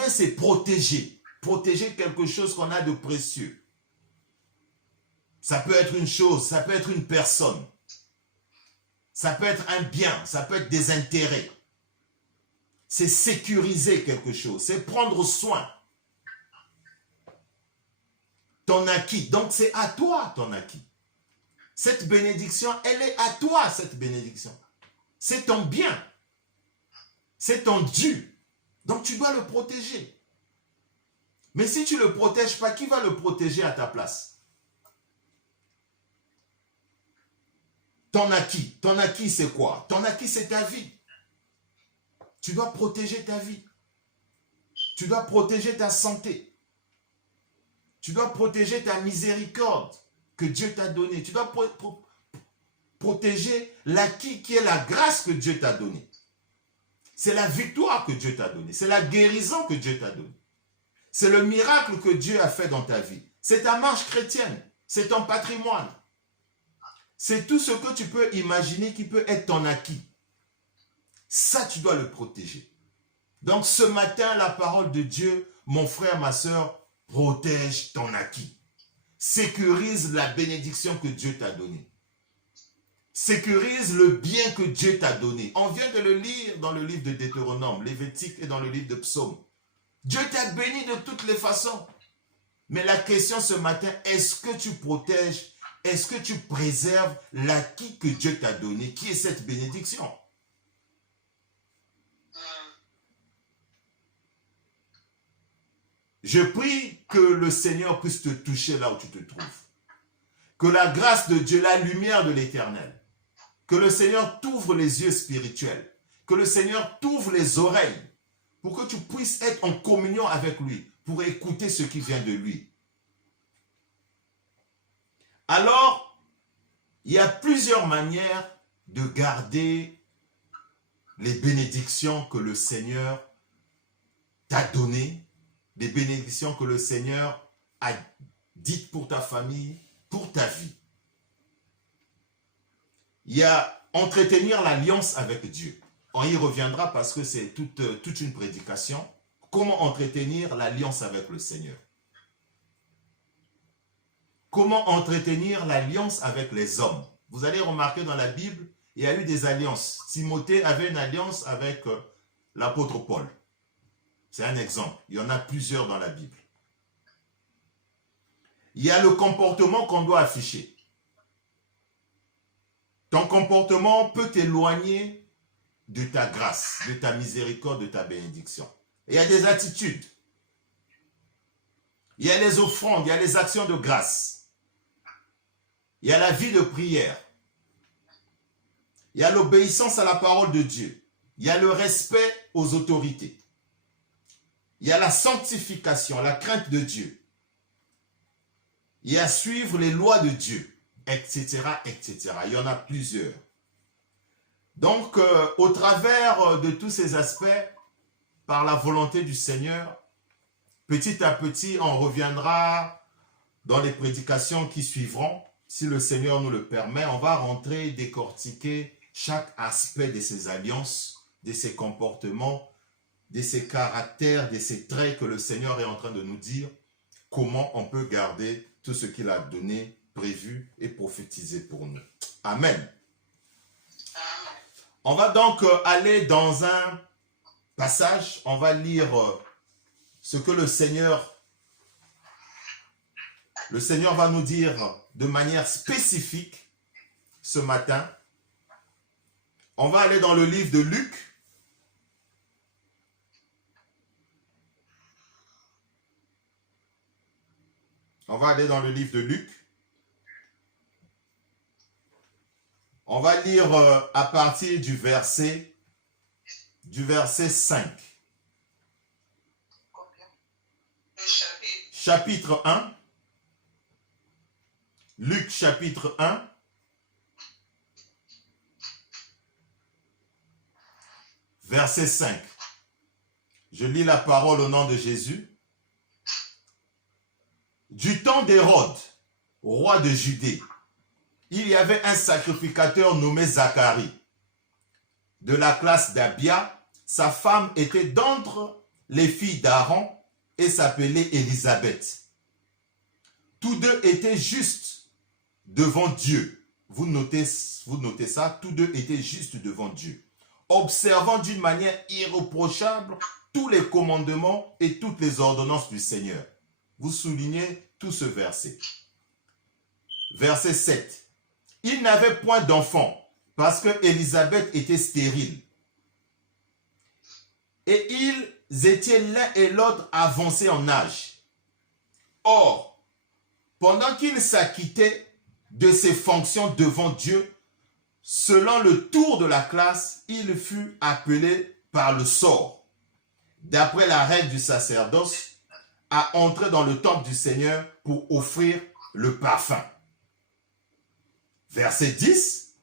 Préserver, c'est protéger. Protéger quelque chose qu'on a de précieux. Ça peut être une chose, ça peut être une personne. Ça peut être un bien, ça peut être des intérêts. C'est sécuriser quelque chose, c'est prendre soin. Ton acquis, donc c'est à toi ton acquis. Cette bénédiction, elle est à toi cette bénédiction. C'est ton bien. C'est ton dû. Donc tu dois le protéger. Mais si tu ne le protèges pas, qui va le protéger à ta place? Ton acquis c'est quoi? Ton acquis c'est ta vie. Tu dois protéger ta vie. Tu dois protéger ta santé. Tu dois protéger ta miséricorde que Dieu t'a donnée. Tu dois protéger l'acquis qui est la grâce que Dieu t'a donnée. C'est la victoire que Dieu t'a donnée. C'est la guérison que Dieu t'a donnée. C'est le miracle que Dieu a fait dans ta vie. C'est ta marche chrétienne. C'est ton patrimoine. C'est tout ce que tu peux imaginer qui peut être ton acquis. Ça, tu dois le protéger. Donc ce matin, la parole de Dieu, mon frère, ma soeur, protège ton acquis. Sécurise la bénédiction que Dieu t'a donnée. Sécurise le bien que Dieu t'a donné. On vient de le lire dans le livre de Deutéronome, Lévitique et dans le livre de Psaume. Dieu t'a béni de toutes les façons. Mais la question ce matin, est-ce que tu protèges, est-ce que tu préserves l'acquis que Dieu t'a donné, qui est cette bénédiction? Je prie que le Seigneur puisse te toucher là où tu te trouves. Que la grâce de Dieu, la lumière de l'Éternel, que le Seigneur t'ouvre les yeux spirituels, que le Seigneur t'ouvre les oreilles pour que tu puisses être en communion avec lui, pour écouter ce qui vient de lui. Alors, il y a plusieurs manières de garder les bénédictions que le Seigneur t'a données, les bénédictions que le Seigneur a dites pour ta famille, pour ta vie. Il y a entretenir l'alliance avec Dieu. On y reviendra parce que c'est toute une prédication. Comment entretenir l'alliance avec le Seigneur? Comment entretenir l'alliance avec les hommes? Vous allez remarquer dans la Bible, il y a eu des alliances. Timothée avait une alliance avec l'apôtre Paul. C'est un exemple. Il y en a plusieurs dans la Bible. Il y a le comportement qu'on doit afficher. Ton comportement peut t'éloigner de ta grâce, de ta miséricorde, de ta bénédiction. Il y a des attitudes. Il y a les offrandes, il y a les actions de grâce. Il y a la vie de prière. Il y a l'obéissance à la parole de Dieu. Il y a le respect aux autorités. Il y a la sanctification, la crainte de Dieu. Il y a suivre les lois de Dieu, etc., etc. Il y en a plusieurs. Donc, au travers de tous ces aspects, par la volonté du Seigneur, petit à petit, on reviendra dans les prédications qui suivront. Si le Seigneur nous le permet, on va rentrer, décortiquer chaque aspect de ces alliances, de ces comportements, de ces caractères, de ces traits que le Seigneur est en train de nous dire, comment on peut garder tout ce qu'il a donné, prévu et prophétisé pour nous. Amen. On va donc aller dans un passage, on va lire ce que le Seigneur va nous dire de manière spécifique ce matin. On va aller dans le livre de Luc. On va aller dans le livre de Luc. On va lire à partir du verset 5. Chapitre 1. Luc chapitre 1. Verset 5. Je lis la parole au nom de Jésus. Du temps d'Hérode, roi de Judée, il y avait un sacrificateur nommé Zacharie. De la classe d'Abia, sa femme était d'entre les filles d'Aaron et s'appelaient Élisabeth. Tous deux étaient justes devant Dieu. Vous notez ça, tous deux étaient justes devant Dieu, observant d'une manière irréprochable tous les commandements et toutes les ordonnances du Seigneur. Vous soulignez tout ce verset. Verset 7. Ils n'avaient point d'enfant parce que Élisabeth était stérile. Et ils étaient l'un et l'autre avancés en âge. Or, pendant qu'il s'acquittait de ses fonctions devant Dieu, selon le tour de la classe, il fut appelé par le sort, d'après la règle du sacerdoce, à entrer dans le temple du Seigneur pour offrir le parfum. Verset 10.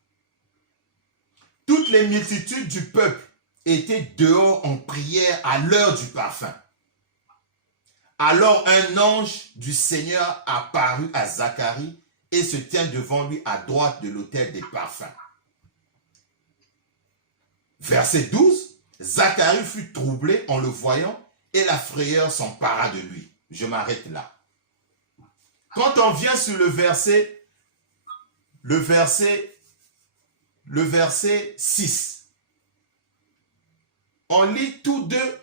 Toutes les multitudes du peuple étaient dehors en prière à l'heure du parfum. Alors un ange du Seigneur apparut à Zacharie et se tient devant lui à droite de l'autel des parfums. Verset 12. Zacharie fut troublé en le voyant et la frayeur s'empara de lui. Je m'arrête là. Quand on vient sur le verset 6, on lit tous deux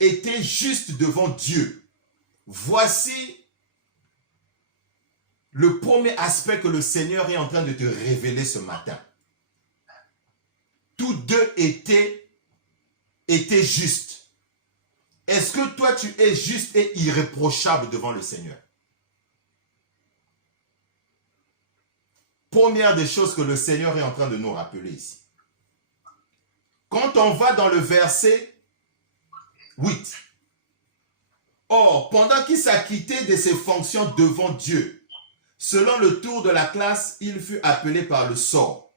étaient justes devant Dieu. Voici le premier aspect que le Seigneur est en train de te révéler ce matin. Tous deux étaient justes. Est-ce que toi tu es juste et irréprochable devant le Seigneur? Première des choses que le Seigneur est en train de nous rappeler ici. Quand on va dans le verset 8. Or, pendant qu'il s'acquittait de ses fonctions devant Dieu, selon le tour de la classe, il fut appelé par le sort.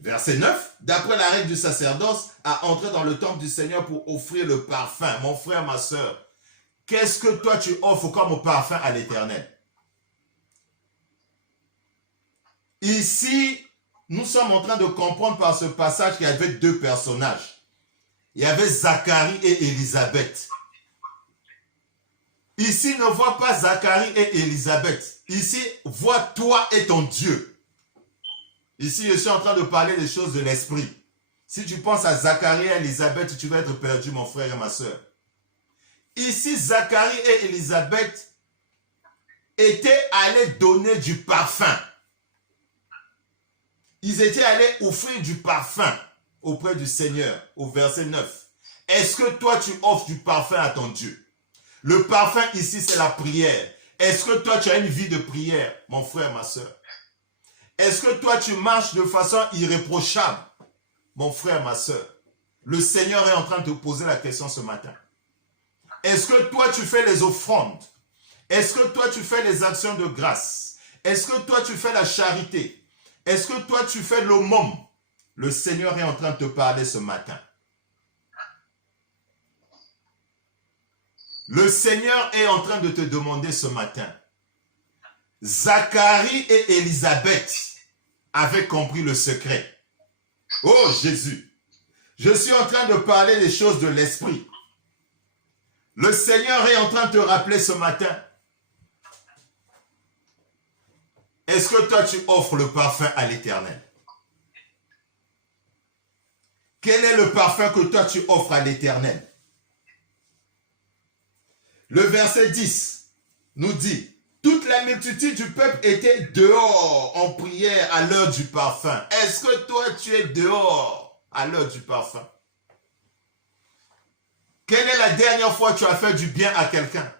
Verset 9. D'après la règle du sacerdoce, à entrer dans le temple du Seigneur pour offrir le parfum. Mon frère, ma soeur, qu'est-ce que toi tu offres comme parfum à l'Éternel? Ici, nous sommes en train de comprendre par ce passage qu'il y avait deux personnages. Il y avait Zacharie et Élisabeth. Ici, ne vois pas Zacharie et Élisabeth. Ici, vois toi et ton Dieu. Ici, je suis en train de parler des choses de l'esprit. Si tu penses à Zacharie et à Élisabeth, tu vas être perdu, mon frère et ma soeur. Ici, Zacharie et Élisabeth étaient allés donner du parfum. Ils étaient allés offrir du parfum auprès du Seigneur, au verset 9. Est-ce que toi, tu offres du parfum à ton Dieu? Le parfum ici, c'est la prière. Est-ce que toi, tu as une vie de prière, mon frère, ma soeur? Est-ce que toi, tu marches de façon irréprochable, mon frère, ma soeur? Le Seigneur est en train de te poser la question ce matin. Est-ce que toi, tu fais les offrandes? Est-ce que toi, tu fais les actions de grâce? Est-ce que toi, tu fais la charité? Est-ce que toi, tu fais l'aumône? Le Seigneur est en train de te parler ce matin. Le Seigneur est en train de te demander ce matin. Zacharie et Élisabeth avaient compris le secret. Oh Jésus, je suis en train de parler des choses de l'esprit. Le Seigneur est en train de te rappeler ce matin. Est-ce que toi tu offres le parfum à l'Éternel? Quel est le parfum que toi tu offres à l'Éternel? Le verset 10 nous dit, toute la multitude du peuple était dehors en prière à l'heure du parfum. Est-ce que toi tu es dehors à l'heure du parfum? Quelle est la dernière fois que tu as fait du bien à quelqu'un?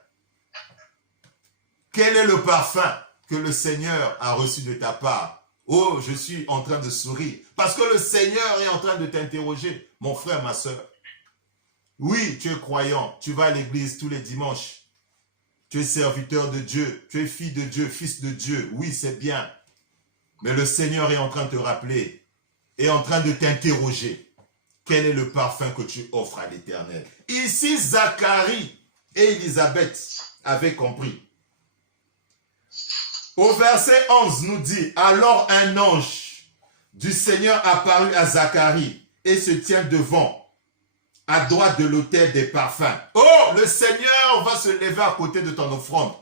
Quel est le parfum que le Seigneur a reçu de ta part? Oh, je suis en train de sourire. Parce que le Seigneur est en train de t'interroger, mon frère, ma soeur. Oui, tu es croyant, tu vas à l'église tous les dimanches. Tu es serviteur de Dieu, tu es fille de Dieu, fils de Dieu. Oui, c'est bien. Mais le Seigneur est en train de te rappeler, est en train de t'interroger. Quel est le parfum que tu offres à l'Éternel? Ici, Zacharie et Élisabeth avaient compris. Au verset 11 nous dit, alors un ange du Seigneur apparut à Zacharie et se tient devant à droite de l'autel des parfums. Oh, le Seigneur va se lever à côté de ton offrande.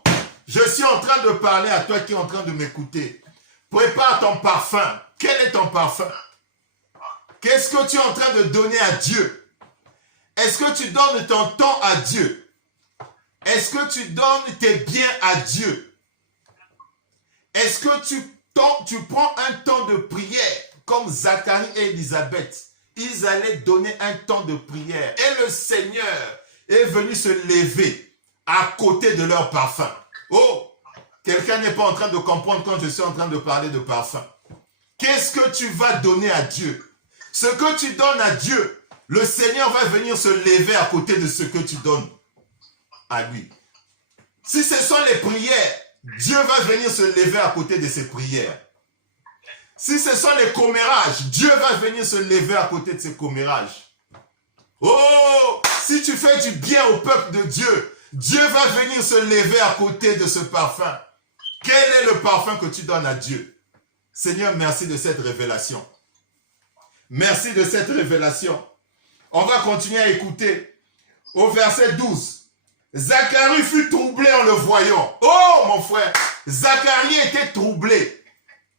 Je suis en train de parler à toi qui es en train de m'écouter. Prépare ton parfum. Quel est ton parfum? Qu'est-ce que tu es en train de donner à Dieu? Est-ce que tu donnes ton temps à Dieu? Est-ce que tu donnes tes biens à Dieu? Est-ce que tu prends un temps de prière comme Zacharie et Élisabeth? Ils allaient donner un temps de prière. Et le Seigneur est venu se lever à côté de leur parfum. Oh, quelqu'un n'est pas en train de comprendre quand je suis en train de parler de parfum. Qu'est-ce que tu vas donner à Dieu? Ce que tu donnes à Dieu, le Seigneur va venir se lever à côté de ce que tu donnes à lui. Si ce sont les prières, Dieu va venir se lever à côté de ses prières. Si ce sont les commérages, Dieu va venir se lever à côté de ses commérages. Oh, si tu fais du bien au peuple de Dieu, Dieu va venir se lever à côté de ce parfum. Quel est le parfum que tu donnes à Dieu? Seigneur, merci de cette révélation. Merci de cette révélation. On va continuer à écouter. Au verset 12. Zacharie fut troublé en le voyant. Oh, mon frère, Zacharie était troublé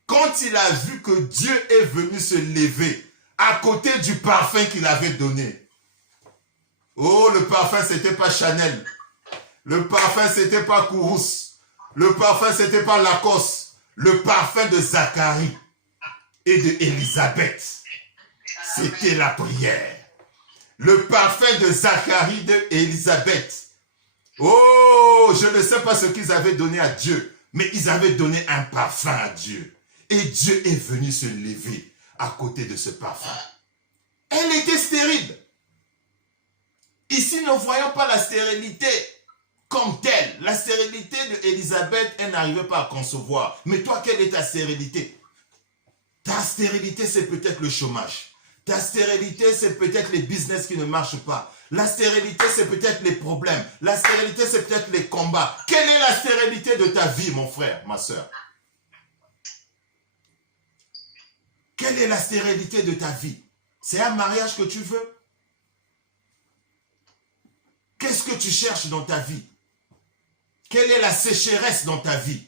quand il a vu que Dieu est venu se lever à côté du parfum qu'il avait donné. Oh, le parfum, c'était pas Chanel. Le parfum, c'était pas Kourous. Le parfum, c'était pas Lacoste. Le parfum de Zacharie et de Élisabeth, c'était la prière. Le parfum de Zacharie et d'Élisabeth. Oh, je ne sais pas ce qu'ils avaient donné à Dieu, mais ils avaient donné un parfum à Dieu. Et Dieu est venu se lever à côté de ce parfum. Elle était stérile. Ici, ne voyons pas la stérilité comme telle. La stérilité d'Élisabeth, elle n'arrivait pas à concevoir. Mais toi, quelle est ta stérilité? Ta stérilité, c'est peut-être le chômage. Ta stérilité, c'est peut-être les business qui ne marchent pas. La stérilité, c'est peut-être les problèmes. La stérilité, c'est peut-être les combats. Quelle est la stérilité de ta vie, mon frère, ma soeur? Quelle est la stérilité de ta vie? C'est un mariage que tu veux? Qu'est-ce que tu cherches dans ta vie? Quelle est la sécheresse dans ta vie?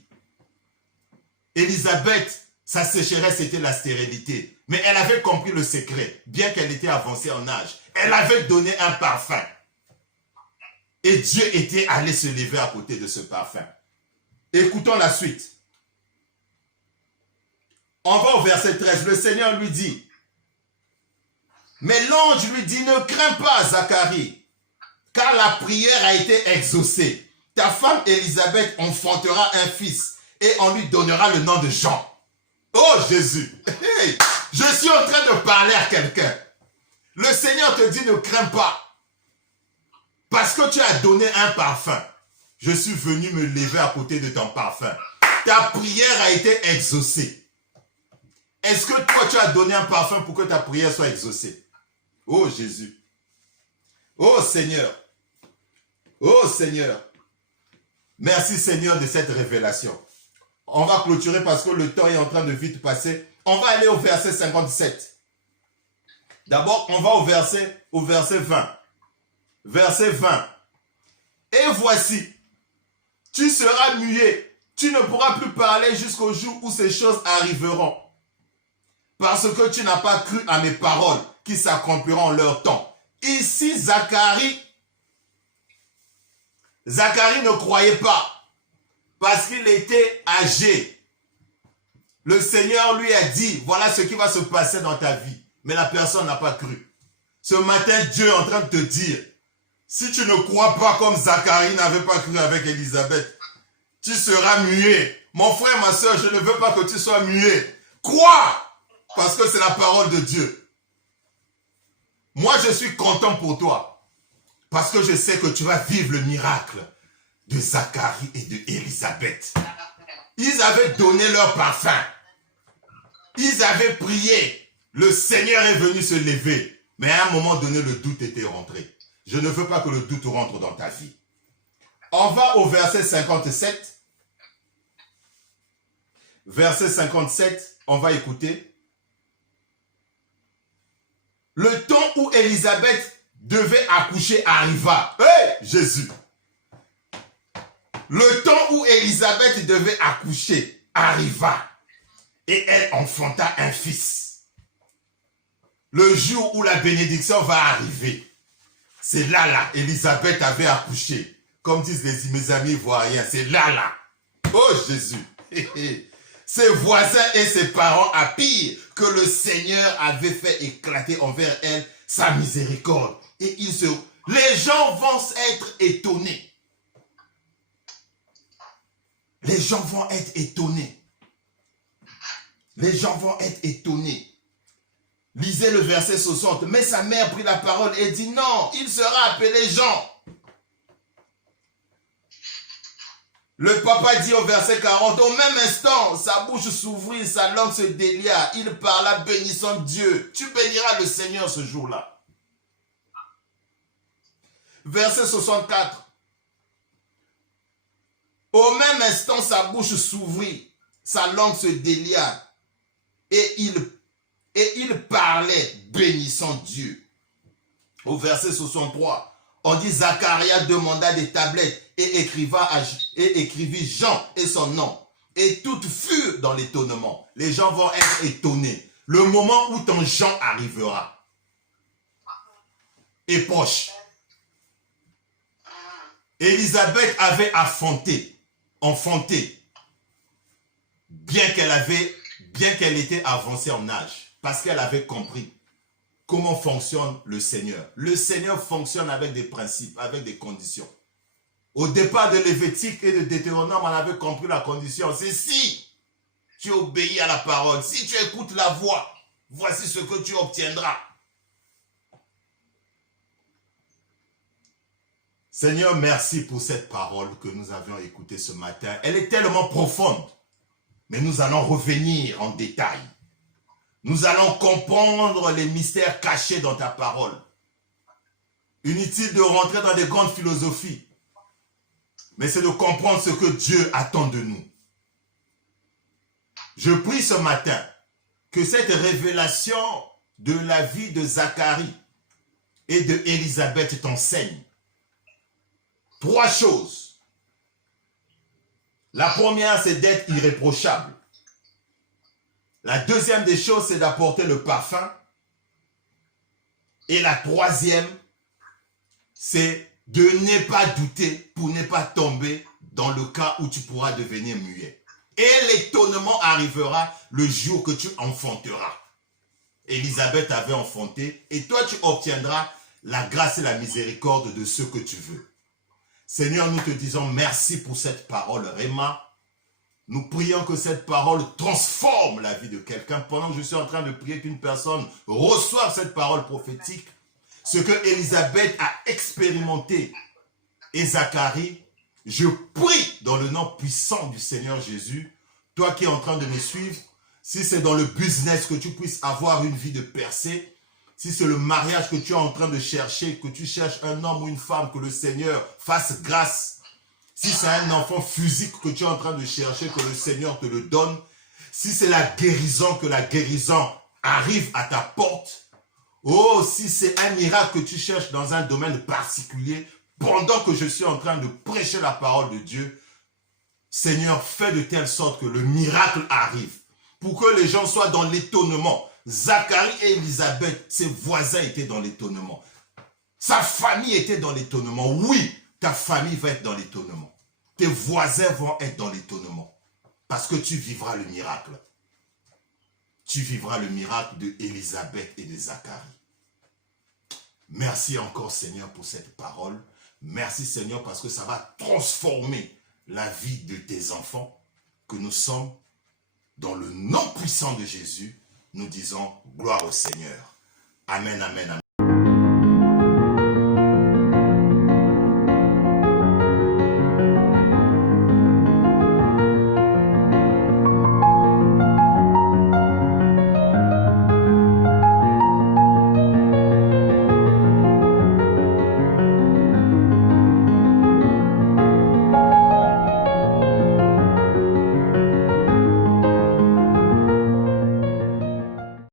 Élisabeth, sa sécheresse était la stérilité. Mais elle avait compris le secret, bien qu'elle était avancée en âge. Elle avait donné un parfum. Et Dieu était allé se lever à côté de ce parfum. Écoutons la suite. On va au verset 13. Le Seigneur lui dit, mais l'ange lui dit, ne crains pas, Zacharie, car la prière a été exaucée. Ta femme Élisabeth enfantera un fils et on lui donnera le nom de Jean. Oh Jésus, hey, je suis en train de parler à quelqu'un. Le Seigneur te dit, ne crains pas. Parce que tu as donné un parfum. Je suis venu me lever à côté de ton parfum. Ta prière a été exaucée. Est-ce que toi, tu as donné un parfum pour que ta prière soit exaucée? Oh Jésus. Oh Seigneur. Oh Seigneur. Merci Seigneur de cette révélation. On va clôturer parce que le temps est en train de vite passer. On va aller au verset 57. D'abord, on va au verset 20. Verset 20. Et voici, tu seras muet. Tu ne pourras plus parler jusqu'au jour où ces choses arriveront. Parce que tu n'as pas cru à mes paroles qui s'accompliront en leur temps. Ici, Zacharie ne croyait pas parce qu'il était âgé. Le Seigneur lui a dit, voilà ce qui va se passer dans ta vie. Mais la personne n'a pas cru. Ce matin, Dieu est en train de te dire, si tu ne crois pas comme Zacharie n'avait pas cru avec Élisabeth, tu seras muet. Mon frère, ma soeur, je ne veux pas que tu sois muet. Crois! Parce que c'est la parole de Dieu. Moi, je suis content pour toi. Parce que je sais que tu vas vivre le miracle de Zacharie et de Élisabeth. Ils avaient donné leur parfum. Ils avaient prié. Le Seigneur est venu se lever. Mais à un moment donné, le doute était rentré. Je ne veux pas que le doute rentre dans ta vie. On va au verset 57. Verset 57, on va écouter. Le temps où Élisabeth devait accoucher arriva. Hey, Jésus! Le temps où Élisabeth devait accoucher arriva. Et elle enfanta un fils. Le jour où la bénédiction va arriver, c'est là, Élisabeth avait accouché. Comme disent mes amis ivoiriens, c'est là. Oh Jésus! Ses voisins et ses parents apprirent que le Seigneur avait fait éclater envers elle sa miséricorde. Et les gens vont être étonnés. Les gens vont être étonnés. Les gens vont être étonnés. Lisez le verset 60. Mais sa mère prit la parole et dit non, il sera appelé Jean. Le papa dit au verset 40, au même instant, sa bouche s'ouvrit, sa langue se délia. Il parla bénissant Dieu. Tu béniras le Seigneur ce jour-là. Verset 64. Au même instant, sa bouche s'ouvrit, sa langue se délia. Et il parlait bénissant Dieu. Au verset 63. On dit Zacharia demanda des tablettes et écrivit Jean et son nom. Et toutes furent dans l'étonnement. Les gens vont être étonnés. Le moment où ton Jean arrivera est proche. Élisabeth avait enfanté, bien qu'elle était avancée en âge, parce qu'elle avait compris comment fonctionne le Seigneur. Le Seigneur fonctionne avec des principes, avec des conditions. Au départ de Lévitique et de Deutéronome, on avait compris la condition. C'est si tu obéis à la parole, si tu écoutes la voix, voici ce que tu obtiendras. Seigneur, merci pour cette parole que nous avions écoutée ce matin. Elle est tellement profonde, mais nous allons revenir en détail. Nous allons comprendre les mystères cachés dans ta parole. Inutile de rentrer dans des grandes philosophies, mais c'est de comprendre ce que Dieu attend de nous. Je prie ce matin que cette révélation de la vie de Zacharie et de Élisabeth t'enseigne 3 choses. La première, c'est d'être irréprochable. La deuxième des choses, c'est d'apporter le parfum. Et la troisième, c'est de ne pas douter pour ne pas tomber dans le cas où tu pourras devenir muet. Et l'étonnement arrivera le jour que tu enfanteras. Élisabeth avait enfanté et toi tu obtiendras la grâce et la miséricorde de ce que tu veux. Seigneur, nous te disons merci pour cette parole, Réma. Nous prions que cette parole transforme la vie de quelqu'un. Pendant que je suis en train de prier qu'une personne reçoive cette parole prophétique, ce que Élisabeth a expérimenté et Zacharie, je prie dans le nom puissant du Seigneur Jésus, toi qui es en train de me suivre, si c'est dans le business que tu puisses avoir une vie de percée, si c'est le mariage que tu es en train de chercher, que tu cherches un homme ou une femme, que le Seigneur fasse grâce. Si c'est un enfant physique que tu es en train de chercher, que le Seigneur te le donne. Si c'est la guérison, que la guérison arrive à ta porte. Oh, si c'est un miracle que tu cherches dans un domaine particulier, pendant que je suis en train de prêcher la parole de Dieu, Seigneur, fais de telle sorte que le miracle arrive. Pour que les gens soient dans l'étonnement. Zacharie et Élisabeth, ses voisins étaient dans l'étonnement. Sa famille était dans l'étonnement. Oui, ta famille va être dans l'étonnement. Tes voisins vont être dans l'étonnement. Parce que tu vivras le miracle. Tu vivras le miracle de Élisabeth et de Zacharie. Merci encore Seigneur pour cette parole. Merci Seigneur parce que ça va transformer la vie de tes enfants que nous sommes. Dans le nom puissant de Jésus, nous disons gloire au Seigneur. Amen, amen, amen.